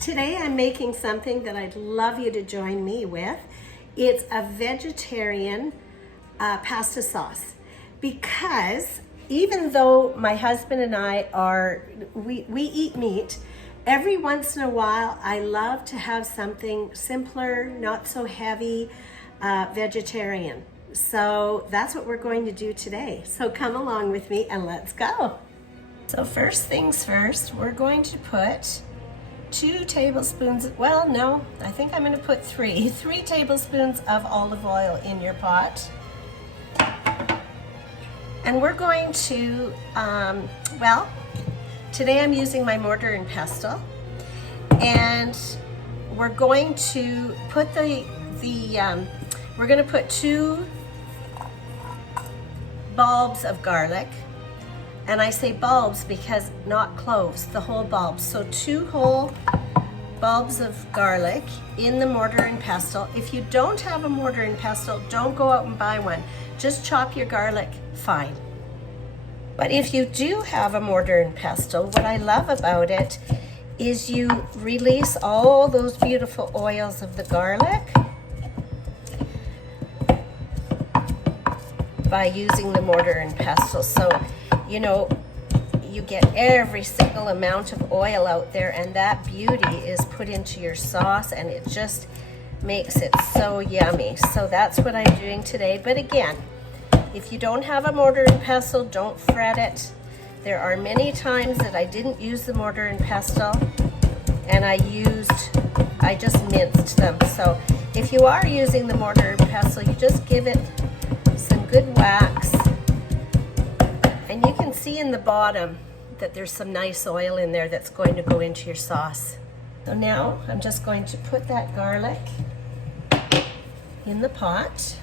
Today I'm making something that I'd love you to join me with. It's a vegetarian pasta sauce, because even though my husband and I we eat meat, every once in a while I love to have something simpler, not so heavy, vegetarian. So that's what we're going to do today. So come along with me and let's go. So first things first, we're going to put 2 tablespoons, well, no, I think I'm going to put 3 tablespoons of olive oil in your pot. And we're going to, today I'm using my mortar and pestle, and we're going to put we're going to put 2 bulbs of garlic. And I say bulbs because not cloves, the whole bulbs. So 2 whole bulbs of garlic in the mortar and pestle. If you don't have a mortar and pestle, don't go out and buy one. Just chop your garlic fine. But if you do have a mortar and pestle, what I love about it is you release all those beautiful oils of the garlic by using the mortar and pestle. So you know, you get every single amount of oil out there, and that beauty is put into your sauce, and it just makes it so yummy. So that's what I'm doing today. But again, if you don't have a mortar and pestle, don't fret it. There are many times that I didn't use the mortar and pestle, and I just minced them. So if you are using the mortar and pestle, you just give it some good wax. And you can see in the bottom that there's some nice oil in there that's going to go into your sauce. So now I'm just going to put that garlic in the pot.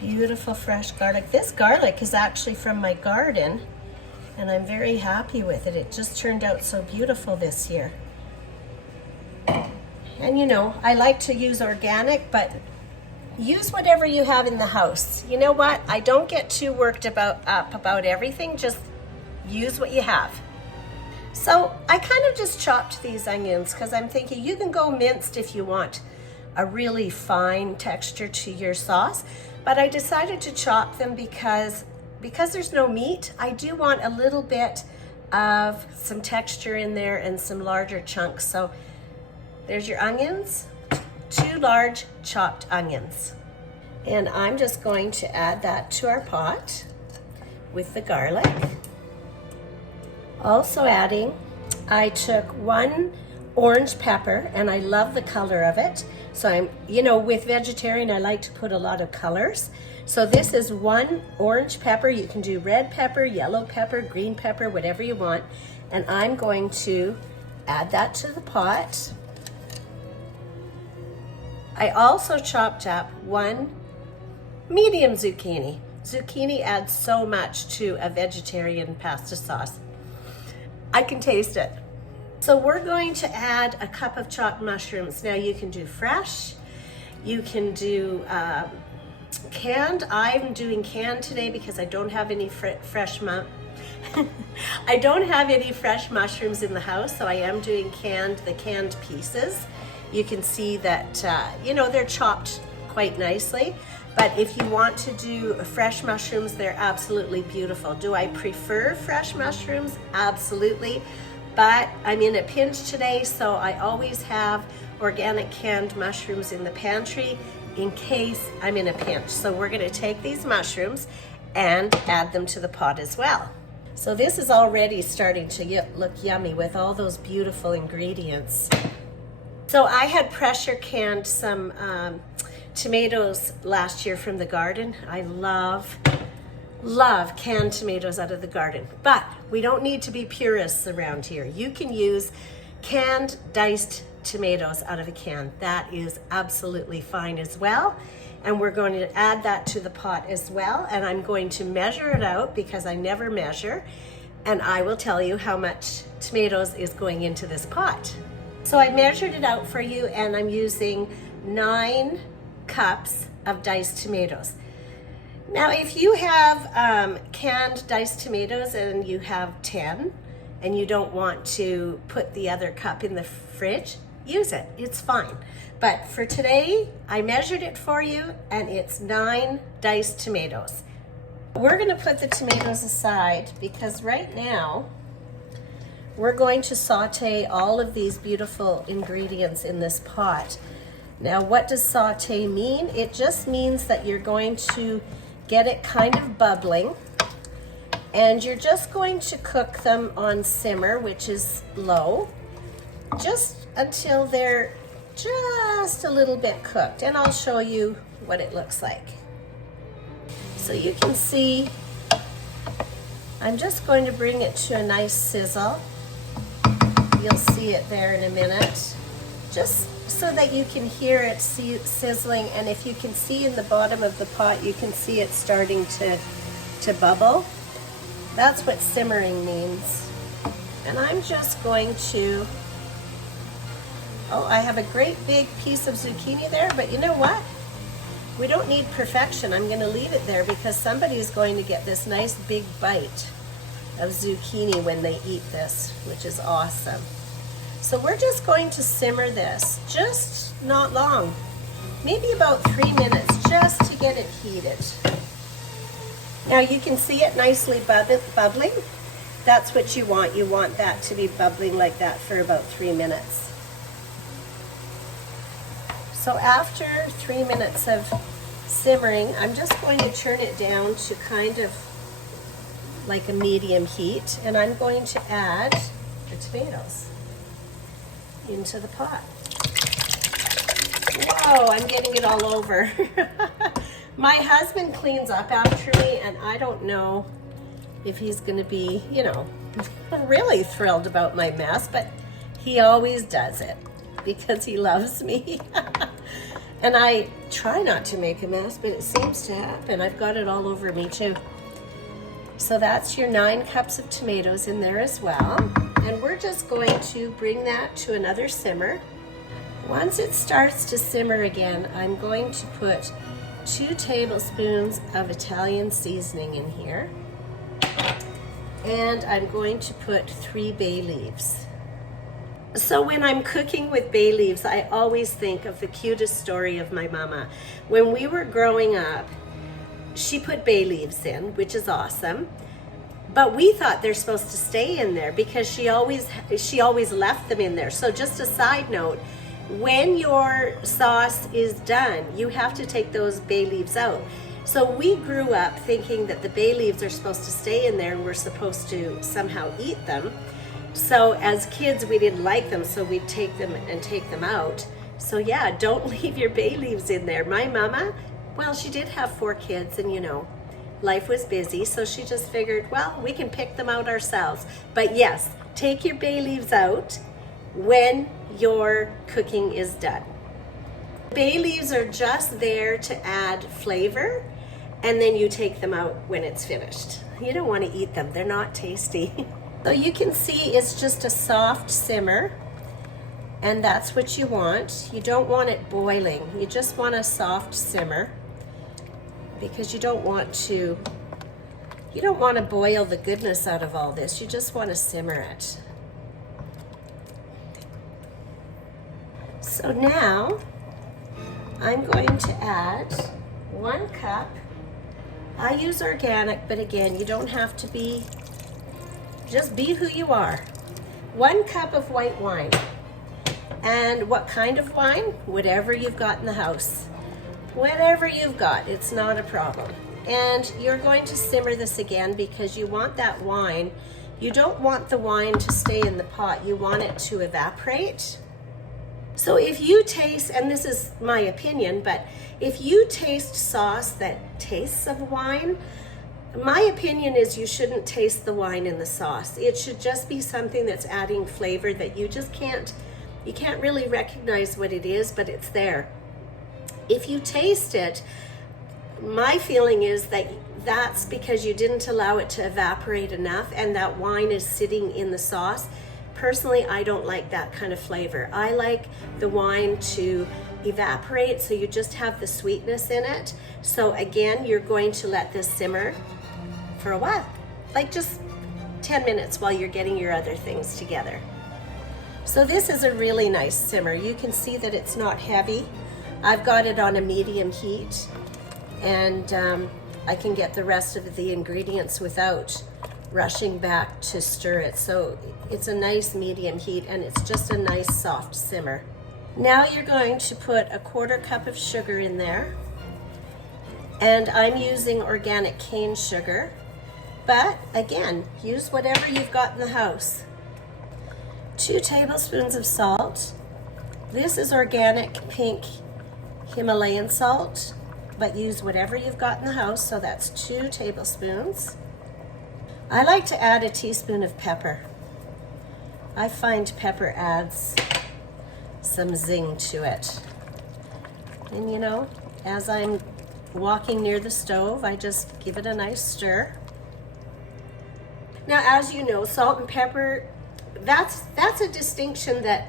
Beautiful fresh garlic. This garlic is actually from my garden, and I'm very happy with it. It just turned out so beautiful this year. And you know, I like to use organic, but use whatever you have in the house. You know what? I don't get too worked up about everything. Just use what you have. So I kind of just chopped these onions because I'm thinking you can go minced if you want a really fine texture to your sauce. But I decided to chop them because there's no meat. I do want a little bit of some texture in there and some larger chunks. So there's your onions. 2 large chopped onions. And I'm just going to add that to our pot with the garlic. Also adding, I took 1 orange pepper, and I love the color of it. So with vegetarian, I like to put a lot of colors. So this is 1 orange pepper. You can do red pepper, yellow pepper, green pepper, whatever you want. And I'm going to add that to the pot. I also chopped up 1 medium zucchini. Zucchini adds so much to a vegetarian pasta sauce. I can taste it. So we're going to add a cup of chopped mushrooms. Now you can do fresh, you can do canned. I'm doing canned today because I don't have any I don't have any fresh mushrooms in the house, so I am doing the canned pieces. You can see that, they're chopped quite nicely. But if you want to do fresh mushrooms, they're absolutely beautiful. Do I prefer fresh mushrooms? Absolutely. But I'm in a pinch today, so I always have organic canned mushrooms in the pantry in case I'm in a pinch. So we're going to take these mushrooms and add them to the pot as well. So this is already starting to look yummy with all those beautiful ingredients. So I had pressure canned some tomatoes last year from the garden. I love canned tomatoes out of the garden, but we don't need to be purists around here. You can use canned diced tomatoes out of a can. That is absolutely fine as well. And we're going to add that to the pot as well. And I'm going to measure it out because I never measure. And I will tell you how much tomatoes is going into this pot. So I measured it out for you, and I'm using 9 cups of diced tomatoes. Now, if you have canned diced tomatoes and you have 10, and you don't want to put the other cup in the fridge, use it, it's fine. But for today, I measured it for you, and it's 9 diced tomatoes. We're gonna put the tomatoes aside because right now, we're going to saute all of these beautiful ingredients in this pot. Now, what does saute mean? It just means that you're going to get it kind of bubbling, and you're just going to cook them on simmer, which is low, just until they're just a little bit cooked. And I'll show you what it looks like. So you can see, I'm just going to bring it to a nice sizzle. You'll see it there in a minute, just so that you can hear it sizzling. And if you can see in the bottom of the pot, you can see it starting to bubble. That's what simmering means. And I'm just going to, oh, I have a great big piece of zucchini there, but you know what? We don't need perfection. I'm going to leave it there because somebody's going to get this nice big bite of zucchini when they eat this, which is awesome. So we're just going to simmer this, just not long, maybe about 3 minutes, just to get it heated. Now you can see it nicely bubbling. That's what you want. You want that to be bubbling like that for about 3 minutes. So after 3 minutes of simmering, I'm just going to turn it down to kind of like a medium heat, and I'm going to add the tomatoes into the pot. Whoa, I'm getting it all over. My husband cleans up after me, and I don't know if he's gonna be, you know, really thrilled about my mess, but he always does it because he loves me. And I try not to make a mess, but it seems to happen. I've got it all over me too. So that's your 9 cups of tomatoes in there as well. And we're just going to bring that to another simmer. Once it starts to simmer again, I'm going to put 2 tablespoons of Italian seasoning in here. And I'm going to put 3 bay leaves. So when I'm cooking with bay leaves, I always think of the cutest story of my mama. When we were growing up, she put bay leaves in, which is awesome. But we thought they're supposed to stay in there because she always left them in there. So just a side note, when your sauce is done, you have to take those bay leaves out. So we grew up thinking that the bay leaves are supposed to stay in there and we're supposed to somehow eat them. So as kids, we didn't like them, so we'd take them and take them out. So yeah, don't leave your bay leaves in there. My mama, well, she did have 4 kids, and you know, life was busy, so she just figured, well, we can pick them out ourselves. But yes, take your bay leaves out when your cooking is done. Bay leaves are just there to add flavor, and then you take them out when it's finished. You don't want to eat them, they're not tasty. So you can see it's just a soft simmer, and that's what you want. You don't want it boiling, you just want a soft simmer, because you don't want to boil the goodness out of all this. You just want to simmer it. So now I'm going to add 1 cup. I use organic, but again, you don't have to be, just be who you are. 1 cup of white wine. And what kind of wine? Whatever you've got in the house. Whatever you've got, it's not a problem. And you're going to simmer this again because you want that wine, you don't want the wine to stay in the pot, you want it to evaporate. So if you taste, and this is my opinion, but if you taste sauce that tastes of wine, my opinion is you shouldn't taste the wine in the sauce. It should just be something that's adding flavor that you just can't really recognize what it is, but it's there. If you taste it, my feeling is that that's because you didn't allow it to evaporate enough and that wine is sitting in the sauce. Personally, I don't like that kind of flavor. I like the wine to evaporate so you just have the sweetness in it. So again, you're going to let this simmer for a while, like just 10 minutes while you're getting your other things together. So this is a really nice simmer. You can see that it's not heavy. I've got it on a medium heat, and I can get the rest of the ingredients without rushing back to stir it. So it's a nice medium heat, and it's just a nice soft simmer. Now you're going to put a 1/4 cup of sugar in there, and I'm using organic cane sugar, but again, use whatever you've got in the house. 2 tablespoons of salt. This is organic pink Himalayan salt, but use whatever you've got in the house, so that's 2 tablespoons. I like to add a teaspoon of pepper. I find pepper adds some zing to it. And you know, as I'm walking near the stove, I just give it a nice stir. Now, as you know, salt and pepper, that's a distinction that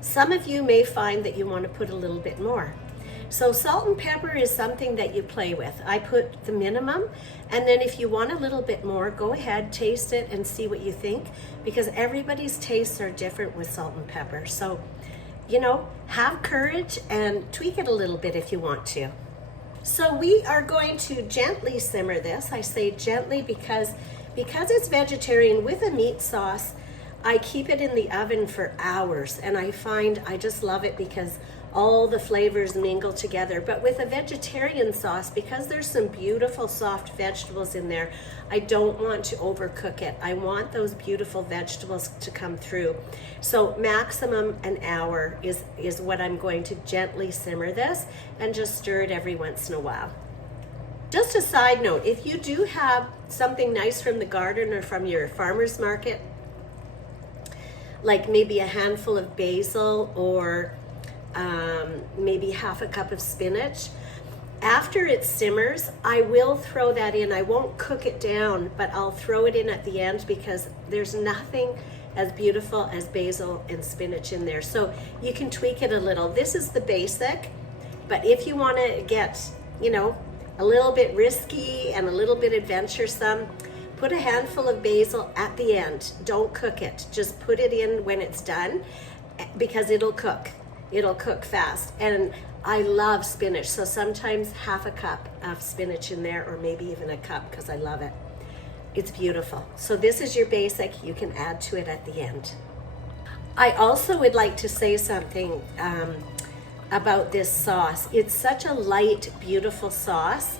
some of you may find that you want to put a little bit more. So salt and pepper is something that you play with. I put the minimum, and then if you want a little bit more, go ahead, taste it and see what you think, because everybody's tastes are different with salt and pepper. So, you know, have courage and tweak it a little bit if you want to. So we are going to gently simmer this. I say gently because it's vegetarian with a meat sauce. I keep it in the oven for hours, and I find I just love it because all the flavors mingle together. But with a vegetarian sauce, because there's some beautiful soft vegetables in there, I don't want to overcook it. I want those beautiful vegetables to come through. So maximum an hour is what I'm going to gently simmer this, and just stir it every once in a while. Just a side note, if you do have something nice from the garden or from your farmer's market, like maybe a handful of basil or maybe half a cup of spinach, after it simmers, I will throw that in. I won't cook it down, but I'll throw it in at the end, because there's nothing as beautiful as basil and spinach in there. So you can tweak it a little. This is the basic, but if you want to get, you know, a little bit risky and a little bit adventuresome, put a handful of basil at the end. Don't cook it. Just put it in when it's done, because it'll cook. It'll cook fast. And I love spinach, so sometimes half a cup of spinach in there, or maybe even a cup, because I love it. It's beautiful. So this is your basic. You can add to it at the end. I also would like to say something about this sauce. It's such a light, beautiful sauce.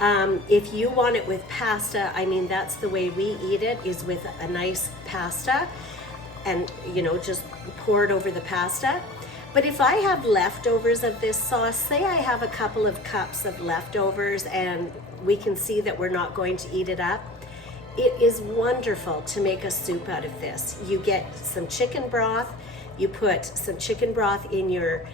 If you want it with pasta, I mean, that's the way we eat it, is with a nice pasta, and you know, just pour it over the pasta. But if I have leftovers of this sauce, say I have a couple of cups of leftovers and we can see that we're not going to eat it up, it is wonderful to make a soup out of this. You get some chicken broth, you put some chicken broth in your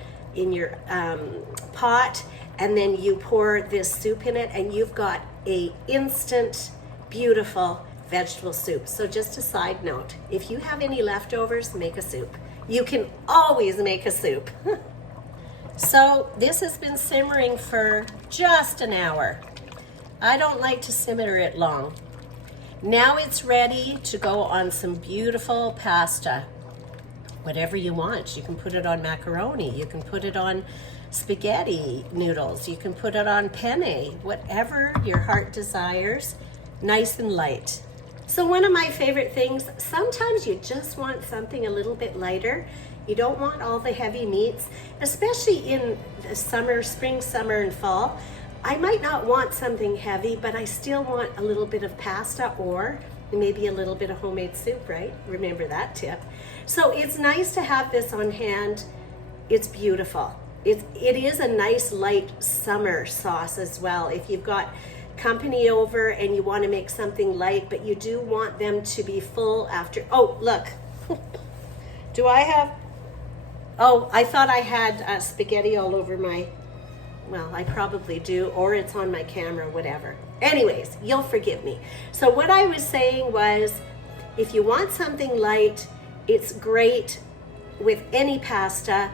pot, and then you pour this soup in it, and you've got a instant, beautiful vegetable soup. So just a side note, if you have any leftovers, make a soup. You can always make a soup. So this has been simmering for just an hour. I don't like to simmer it long. Now it's ready to go on some beautiful pasta. Whatever you want. You can put it on macaroni, you can put it on spaghetti noodles, you can put it on penne, whatever your heart desires, nice and light. So one of my favorite things, sometimes you just want something a little bit lighter. You don't want all the heavy meats, especially in the summer, spring, summer, and fall. I might not want something heavy, but I still want a little bit of pasta, or maybe a little bit of homemade soup, right? Remember that tip. So it's nice to have this on hand. It's beautiful. It is a nice light summer sauce as well. If you've got company over and you want to make something light, but you do want them to be full after. Oh, look. Do I have, oh, I thought I had spaghetti all over my, well, I probably do, or it's on my camera, whatever. Anyways, you'll forgive me. So what I was saying was, if you want something light, it's great with any pasta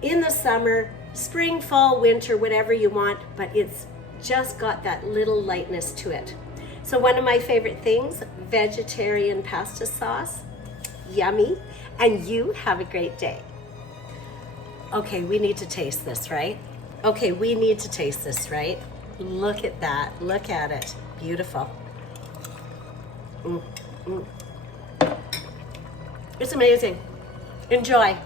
in the summer, spring, fall, winter, whatever you want, but it's just got that little lightness to it. So one of my favorite things, vegetarian pasta sauce, yummy, and you have a great day. Okay, we need to taste this, right? Okay, we need to taste this, right? Look at that, look at it, beautiful. It's amazing, enjoy.